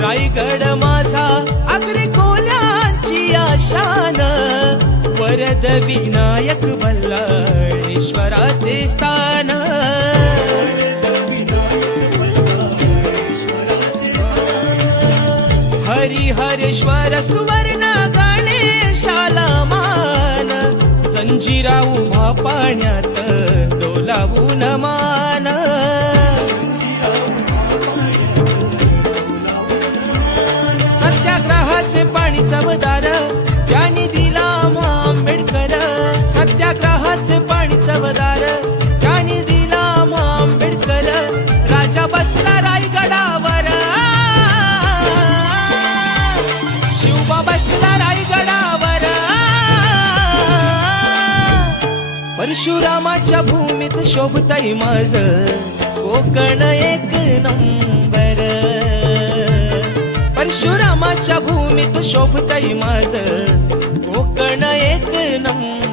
रायगड माझा आगरी कोल्यांची आशान, वरद विनायक बल्लाळेश्वराचे स्थान. हरिहरेश्वर सुवर्ण गणेशाला मान, जंजिरा उभा पाण्यात डोलावून मान. सत्याग्रहाचे पाणी चवदार त्यांनी दिला आंबेडकर. सत्याग्रहाचे पाणी चवदार त्यांनी दिला आंबेडकर. राजा बसला रायगडावर, शिवबा बसला रायगडावर. परशुरामाच्या भूमीत शोभतय माझ कोकण एक नंबर. परशुरामाच्या भूमीत शोभतय माझ कोकण एक नंबर.